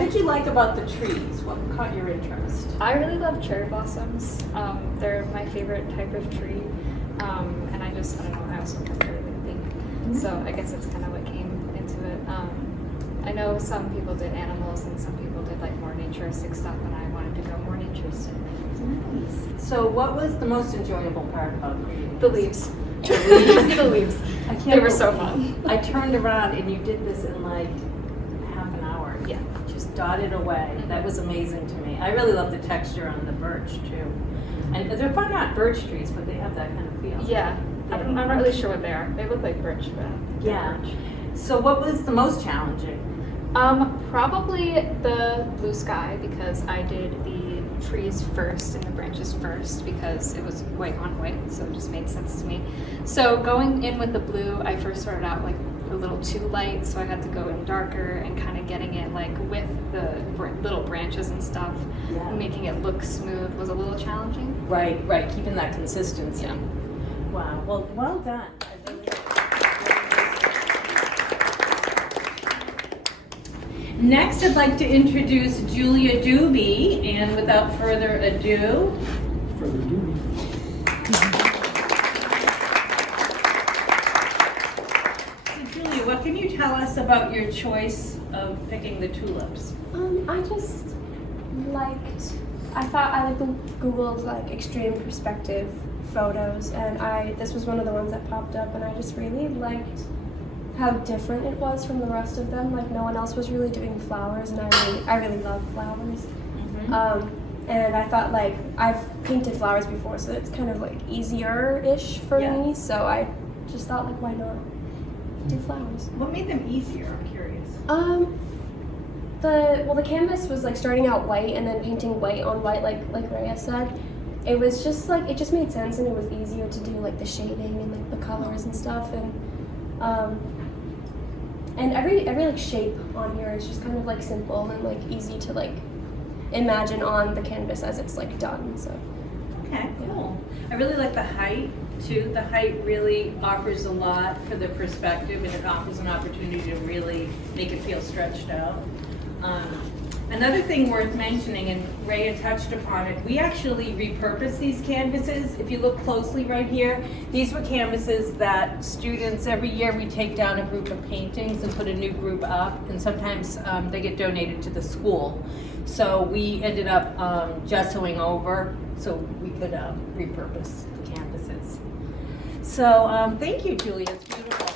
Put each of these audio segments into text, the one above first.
did you like about the trees? What caught your interest? I really love cherry blossoms. They're my favorite type of tree. And I don't know, I also really think. So I guess that's kind of what came into it. I know some people did animals and some people did like more naturistic stuff, and I wanted to go more naturistic. Nice. So what was the most enjoyable part about creating? The leaves. The leaves. They were so fun. I turned around and you did this in like half an hour. Yeah. Just dotted away. That was amazing to me. I really love the texture on the birch too. And they're probably not birch trees, but they have that kind of feel. Yeah. I'm not really sure what they are. They look like birch, but yeah. Birch. So what was the most challenging? Probably the blue sky, because I did the trees first and the branches first because it was white on white, so it just made sense to me. So going in with the blue, I first started out like a little too light, so I had to go in darker and kind of getting it like with the little branches and stuff, making it look smooth was a little challenging. Right, keeping that consistency. Yeah. Wow, well done. Next, I'd like to introduce Julia Dube, and without further ado, So Julia, what can you tell us about your choice of picking the tulips? I just I Googled like extreme perspective photos, and this was one of the ones that popped up, and I just really liked how different it was from the rest of them. Like no one else was really doing flowers, and I really love flowers. And I thought like I've painted flowers before, so it's kind of like easier-ish for me. So I just thought like why not do flowers? What made them easier? I'm curious. The canvas was like starting out white and then painting white on white, like Raya said. It was just like it just made sense, and it was easier to do like the shading and like the colors and stuff, and every like shape on here is just kind of like simple and like easy to like imagine on the canvas as it's like done. So okay, cool. I really like the height too. The height really offers a lot for the perspective, and it offers an opportunity to really make it feel stretched out. Another thing worth mentioning, and Raya touched upon it, we actually repurpose these canvases. If you look closely right here, these were canvases that students, every year we take down a group of paintings and put a new group up, and sometimes they get donated to the school. So we ended up gessoing over so we could repurpose the canvases. So thank you, Julia, it's beautiful.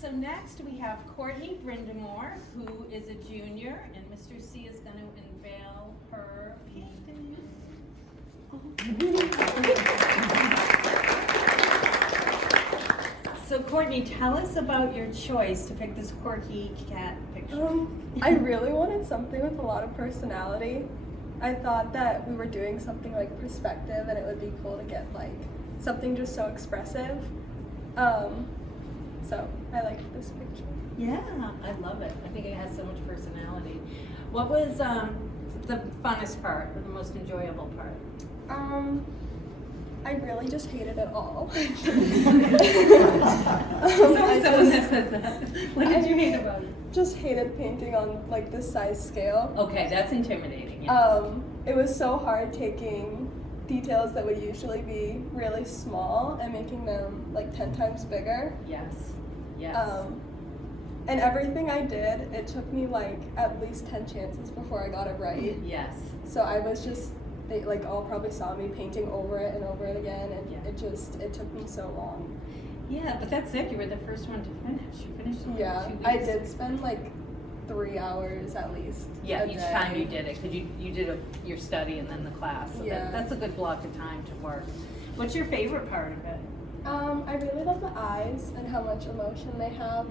So next we have Courtney Brindamour, who is a junior, and Mr. C is going to unveil her painting. So Courtney, tell us about your choice to pick this quirky cat picture. I really wanted something with a lot of personality. I thought that we were doing something like perspective, and it would be cool to get like something just so expressive. So I liked this picture. Yeah, I love it. I think it has so much personality. What was the funnest part, or the most enjoyable part? I really just hated it all. Someone that says that. What did you hate about it? Just hated painting on like this size scale. Okay, that's intimidating. Yes. It was so hard taking details that would usually be really small and making them like 10 times bigger. Yes. And everything I did, it took me like at least 10 chances before I got it right. Yes. So I was just, they like all probably saw me painting over it and over it again, and it took me so long. Yeah, but that's it. You were the first one to finish. You finished in like 2 weeks. I did spend like 3 hours at least. Yeah, each time you did it, because you did your study and then the class. So that's a good block of time to work. What's your favorite part of it? I really love the eyes and how much emotion they have.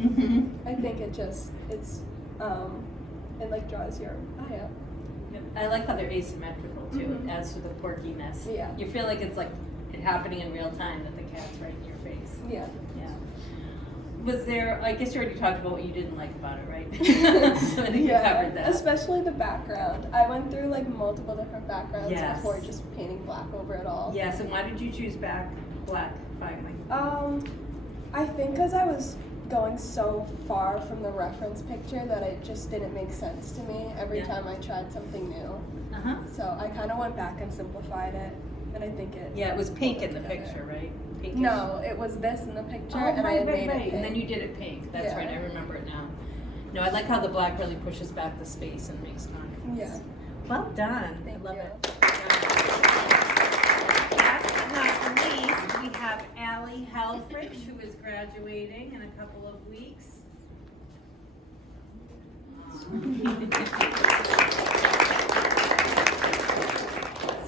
I think it like draws your eye up. I like how they're asymmetrical too, as to the quirkiness. Yeah. You feel like it's like it happening in real time, that the cat's right in your face. Yeah. Yeah. Was there, I guess you already talked about what you didn't like about it, right? So I think you covered that. Especially the background. I went through like multiple different backgrounds before just painting black over it all. Yes, and why did you choose black finally? I think because I was going so far from the reference picture that it just didn't make sense to me every Yeah. time I tried something new. Uh-huh. So I kind of went back and simplified it, and I think it. Yeah, it was pink in the together. picture, right? Pinkish. No, it was this in the picture, Oh, and I right, had right, made right. it pink. And then you did it pink. That's Yeah. right. I remember it now. No, I like how the black really pushes back the space and makes contrast. Yeah. Well done. Thank I love you. it. Last but not least, we have Allie Helfrich, who is graduating in a couple of weeks.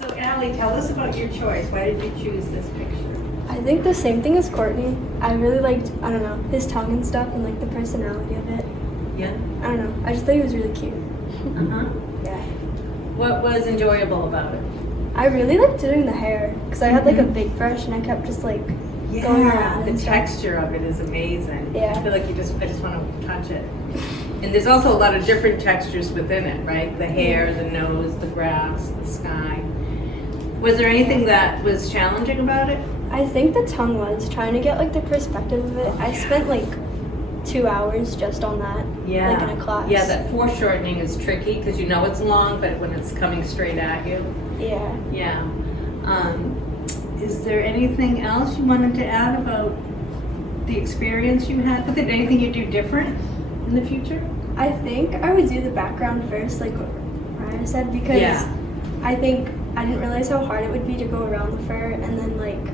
So Allie, tell us about your choice. Why did you choose this picture? I think the same thing as Courtney. I really liked, I don't know, his tongue and stuff and like the personality of it. Yeah. I don't know. I just thought he was really cute. Uh-huh. Yeah. What was enjoyable about it? I really liked doing the hair because I had like a big brush and I kept just like going around the and stuff. texture of it is amazing. Yeah. I feel like I just want to touch it. And there's also a lot of different textures within it, right? The hair, the nose, the grass, the sky. Was there anything that was challenging about it? I think the tongue was trying to get like the perspective of it. I spent like 2 hours just on that. Yeah. Like in a class. Yeah, that foreshortening is tricky because you know it's long, but when it's coming straight at you. Yeah. Yeah. Is there anything else you wanted to add about the experience you had with it? Anything you do different in the future? I think I would do the background first, like what Raya said, because Yeah. I think I didn't realize how hard it would be to go around the fur, and then like,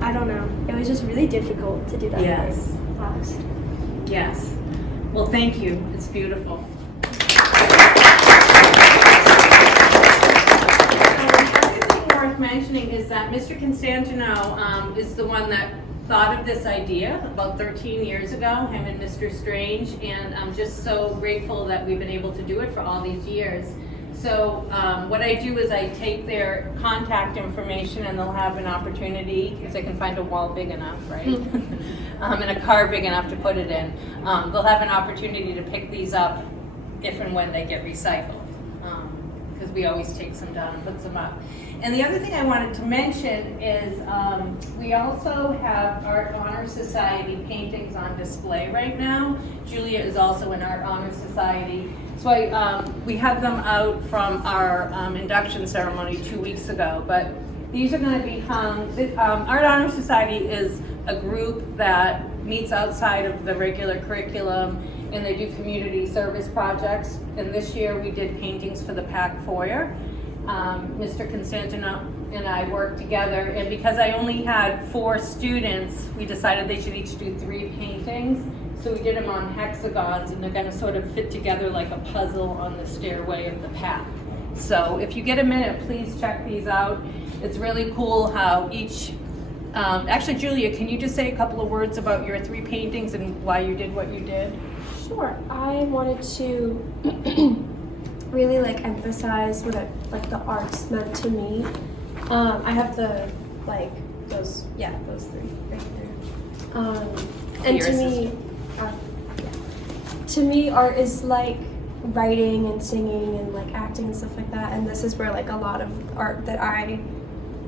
I don't know, it was just really difficult to do that Yes. part last. Yes. Well, thank you. It's beautiful. Another thing worth mentioning is that Mr. Constantino is the one that thought of this idea about 13 years ago, him and Mr. Strange, and I'm just so grateful that we've been able to do it for all these years. So what I do is I take their contact information and they'll have an opportunity, if they can find a wall big enough, right? And a car big enough to put it in. They'll have an opportunity to pick these up if and when they get recycled. Because we always take some down and put some up. And the other thing I wanted to mention is we also have Art Honor Society paintings on display right now. Julia is also in Art Honor Society. So we had them out from our induction ceremony 2 weeks ago, but these are going to be hung. Art Honor Society is a group that meets outside of the regular curriculum, and they do community service projects. And this year we did paintings for the PAC foyer. Mr. Constantino and I worked together, and because I only had 4 students, we decided they should each do 3 paintings. So we did them on hexagons, and they're going to sort of fit together like a puzzle on the stairway of the PAC. So if you get a minute, please check these out. It's really cool how each, actually Julia, can you just say a couple of words about your 3 paintings and why you did what you did? Sure. I wanted to really like emphasize what like the arts meant to me. I have the like those 3 right there. And Yours to me, to me, art is like writing and singing and like acting and stuff like that. And this is where like a lot of art that I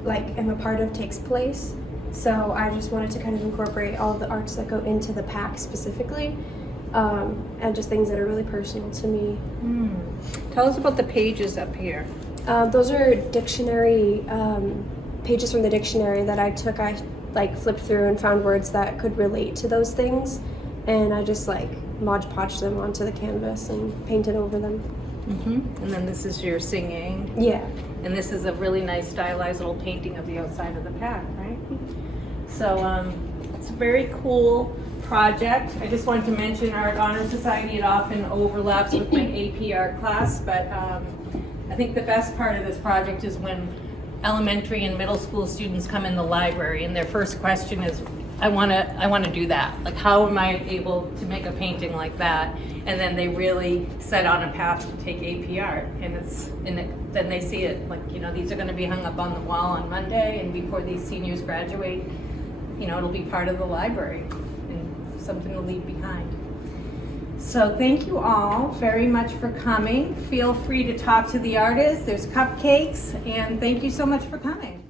like am a part of takes place. So I just wanted to kind of incorporate all of the arts that go into the PAC specifically. And just things that are really personal to me. Tell us about the pages up here. Those are dictionary pages from the dictionary that I took. I like flipped through and found words that could relate to those things, and I just like Mod Podged them onto the canvas and painted over them. And then this is your singing. Yeah. And this is a really nice stylized little painting of the outside of the PAC, right? So it's a very cool project. I just wanted to mention Art Honor Society. It often overlaps with my AP art class, but I think the best part of this project is when elementary and middle school students come in the library and their first question is, I want to do that. Like, how am I able to make a painting like that? And then they really set on a path to take AP art, and then they see it like, you know, these are going to be hung up on the wall on Monday, and before these seniors graduate, you know, it'll be part of the library and something to leave behind. So thank you all very much for coming. Feel free to talk to the artists. There's cupcakes, and thank you so much for coming.